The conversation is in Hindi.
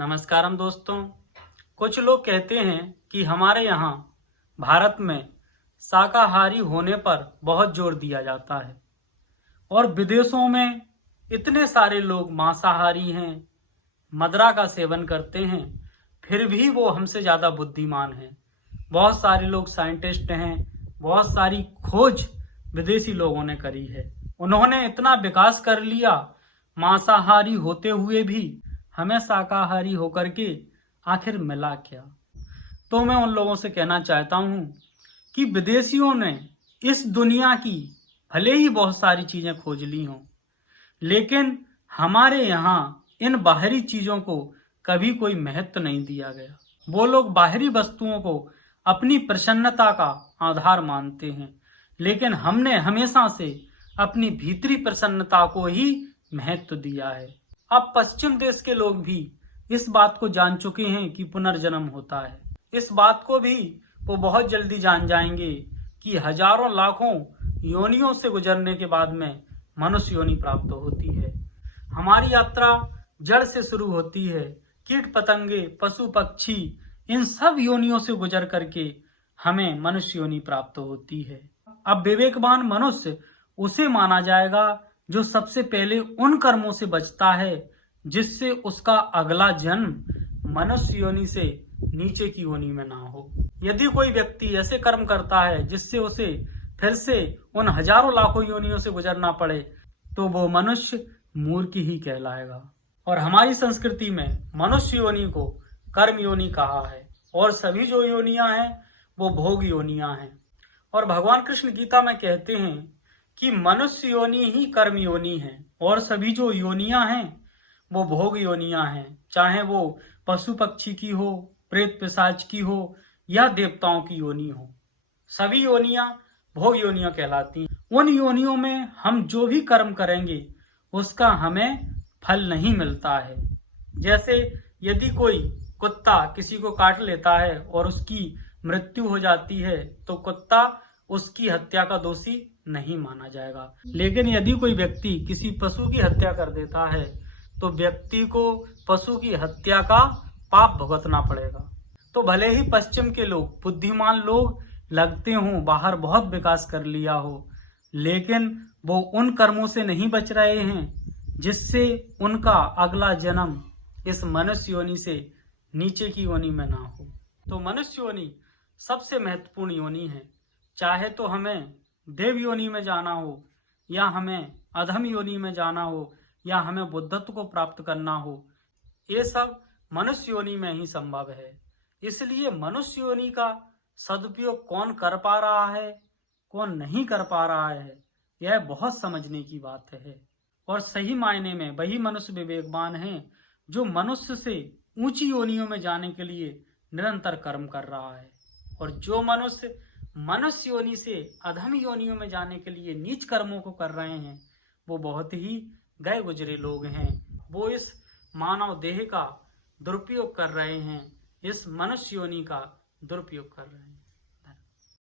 नमस्कारम दोस्तों। कुछ लोग कहते हैं कि हमारे यहाँ भारत में शाकाहारी होने पर बहुत जोर दिया जाता है और विदेशों में इतने सारे लोग मांसाहारी हैं, मदिरा का सेवन करते हैं, फिर भी वो हमसे ज़्यादा बुद्धिमान हैं। बहुत सारे लोग साइंटिस्ट हैं, बहुत सारी खोज विदेशी लोगों ने करी है। उन्होंने इतना विकास कर लिया मांसाहारी होते हुए भी हमें शाकाहारी होकर के आखिर मिला क्या। तो मैं उन लोगों से कहना चाहता हूं कि विदेशियों ने इस दुनिया की भले ही बहुत सारी चीजें खोज ली हों, लेकिन हमारे यहाँ इन बाहरी चीजों को कभी कोई महत्व नहीं दिया गया। वो लोग बाहरी वस्तुओं को अपनी प्रसन्नता का आधार मानते हैं, लेकिन हमने हमेशा से अपनी भीतरी प्रसन्नता को ही महत्व दिया है। अब पश्चिम देश के लोग भी इस बात को जान चुके हैं कि पुनर्जन्म होता है। इस बात को भी वो बहुत जल्दी जान जाएंगे कि हजारों लाखों योनियों से गुजरने के बाद में मनुष्य योनि प्राप्त होती है। हमारी यात्रा जड़ से शुरू होती है। कीट पतंगे, पशु पक्षी, इन सब योनियों से गुजर करके हमें मनुष्य योनि प्राप्त होती है। अब विवेकवान मनुष्य उसे माना जाएगा जो सबसे पहले उन कर्मों से बचता है जिससे उसका अगला जन्म मनुष्य योनि से नीचे की योनि में ना हो। यदि कोई व्यक्ति ऐसे कर्म करता है जिससे उसे फिर से उन हजारों लाखों योनियों से गुजरना पड़े, तो वो मनुष्य मूर्ख ही कहलाएगा। और हमारी संस्कृति में मनुष्य योनि को कर्म योनि कहा है और सभी जो योनियां हैं वो भोग योनियां हैं। और भगवान कृष्ण गीता में कहते हैं कि मनुष्य योनि ही कर्म योनि है और सभी जो योनियां हैं वो भोग योनियां हैं, चाहे वो पशु पक्षी की हो, प्रेत पिशाच की हो या देवताओं की योनि हो। सभी योनियां भोग योनियां कहलाती हैं। उन योनियों में हम जो भी कर्म करेंगे उसका हमें फल नहीं मिलता है। जैसे यदि कोई कुत्ता किसी को काट लेता है और उसकी मृत्यु हो जाती है तो कुत्ता उसकी हत्या का दोषी नहीं माना जाएगा। लेकिन यदि कोई व्यक्ति किसी पशु की हत्या कर देता है तो व्यक्ति को पशु की हत्या का पाप भुगतना पड़ेगा। तो भले ही पश्चिम के लोग बुद्धिमान लोग लगते हों, बाहर बहुत विकास कर लिया हो, लेकिन वो उन कर्मों से नहीं बच रहे हैं जिससे उनका अगला जन्म इस मनुष्य योनि से नीचे की योनि में ना हो। तो मनुष्य योनि सबसे महत्वपूर्ण योनि है। चाहे तो हमें देव योनि में जाना हो या हमें अधम योनि में जाना हो या हमें बुद्धत्व को प्राप्त करना हो, ये सब मनुष्य योनि में ही संभव है। इसलिए मनुष्य योनि का सदुपयोग कौन कर पा रहा है, कौन नहीं कर पा रहा है, यह बहुत समझने की बात है। और सही मायने में वही मनुष्य विवेकवान है जो मनुष्य से ऊंची योनियों में जाने के लिए निरंतर कर्म कर रहा है। और जो मनुष्य मनुष्य योनि से अधम योनियों में जाने के लिए नीच कर्मों को कर रहे हैं वो बहुत ही गए गुजरे लोग हैं। वो इस मानव देह का दुरुपयोग कर रहे हैं, इस मनुष्य योनि का दुरुपयोग कर रहे हैं।